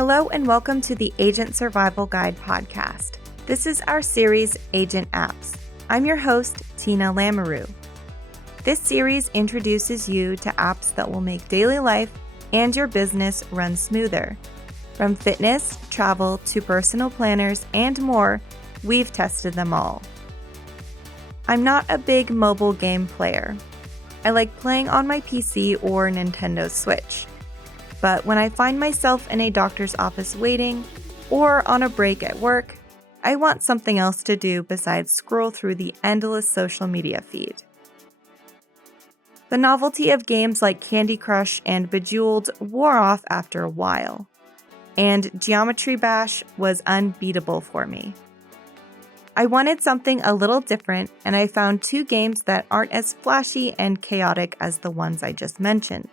Hello and welcome to the Agent Survival Guide podcast. This is our series, Agent Apps. I'm your host, Tina Lamoureux. This series introduces you to apps that will make daily life and your business run smoother. From fitness, travel, to personal planners, and more, we've tested them all. I'm not a big mobile game player. I like playing on my PC or Nintendo Switch. But when I find myself in a doctor's office waiting, or on a break at work, I want something else to do besides scroll through the endless social media feed. The novelty of games like Candy Crush and Bejeweled wore off after a while, and Geometry Bash was unbeatable for me. I wanted something a little different, and I found two games that aren't as flashy and chaotic as the ones I just mentioned.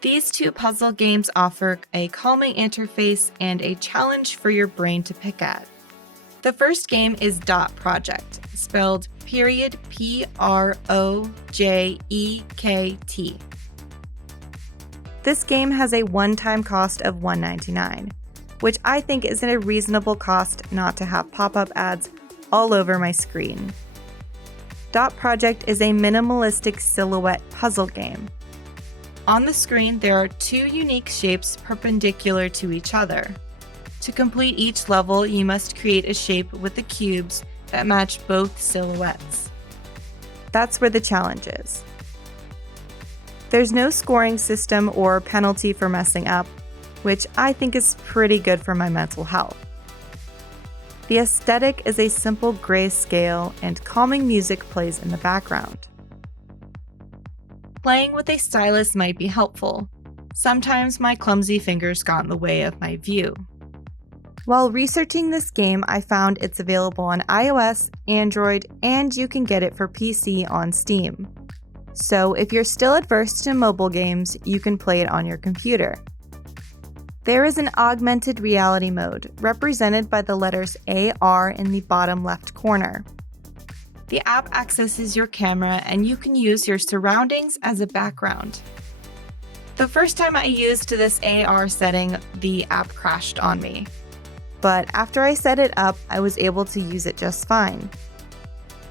These two puzzle games offer a calming interface and a challenge for your brain to pick at. The first game is Dot Project, spelled Projekt. This game has a one-time cost of $1.99, which I think is a reasonable cost not to have pop-up ads all over my screen. Dot Project is a minimalistic silhouette puzzle game. On the screen, there are two unique shapes perpendicular to each other. To complete each level, you must create a shape with the cubes that match both silhouettes. That's where the challenge is. There's no scoring system or penalty for messing up, which I think is pretty good for my mental health. The aesthetic is a simple grayscale and calming music plays in the background. Playing with a stylus might be helpful. Sometimes my clumsy fingers got in the way of my view. While researching this game, I found it's available on iOS, Android, and you can get it for PC on Steam. So if you're still adverse to mobile games, you can play it on your computer. There is an augmented reality mode, represented by the letters AR in the bottom left corner. The app accesses your camera and you can use your surroundings as a background. The first time I used this AR setting, the app crashed on me. But after I set it up, I was able to use it just fine.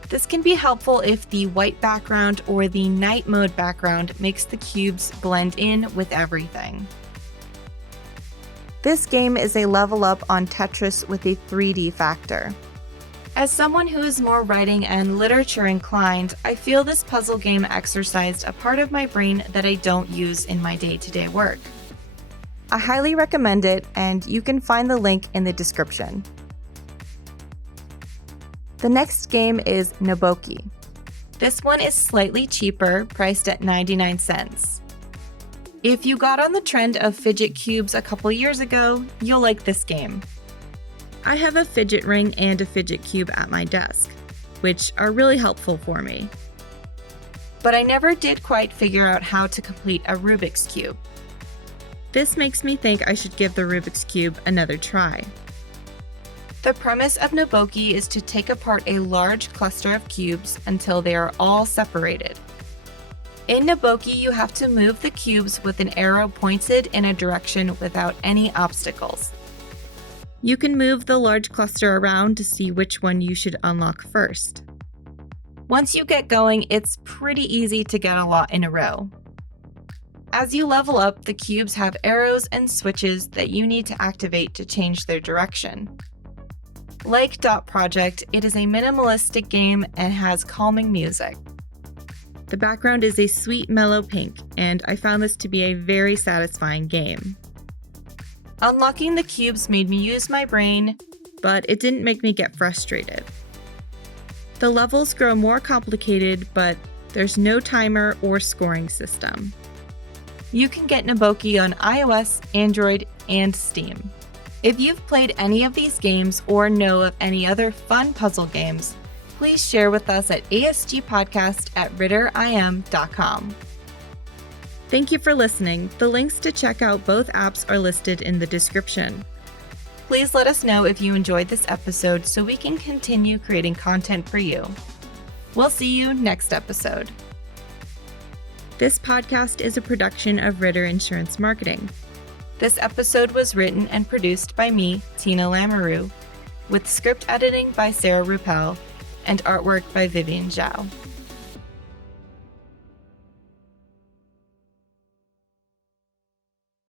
This can be helpful if the white background or the night mode background makes the cubes blend in with everything. This game is a level up on Tetris with a 3D factor. As someone who is more writing and literature inclined, I feel this puzzle game exercised a part of my brain that I don't use in my day-to-day work. I highly recommend it, and you can find the link in the description. The next game is Naboki. This one is slightly cheaper, priced at 99 cents. If you got on the trend of fidget cubes a couple years ago, you'll like this game. I have a fidget ring and a fidget cube at my desk, which are really helpful for me. But I never did quite figure out how to complete a Rubik's Cube. This makes me think I should give the Rubik's Cube another try. The premise of Naboki is to take apart a large cluster of cubes until they are all separated. In Naboki, you have to move the cubes with an arrow pointed in a direction without any obstacles. You can move the large cluster around to see which one you should unlock first. Once you get going, it's pretty easy to get a lot in a row. As you level up, the cubes have arrows and switches that you need to activate to change their direction. Like Dot Project, it is a minimalistic game and has calming music. The background is a sweet mellow pink, and I found this to be a very satisfying game. Unlocking the cubes made me use my brain, but it didn't make me get frustrated. The levels grow more complicated, but there's no timer or scoring system. You can get Naboki on iOS, Android, and Steam. If you've played any of these games or know of any other fun puzzle games, please share with us at asgpodcast@ritterim.com. Thank you for listening. The links to check out both apps are listed in the description. Please let us know if you enjoyed this episode so we can continue creating content for you. We'll see you next episode. This podcast is a production of Ritter Insurance Marketing. This episode was written and produced by me, Tina Lamoureux, with script editing by Sarah Ruppel and artwork by Vivian Zhao.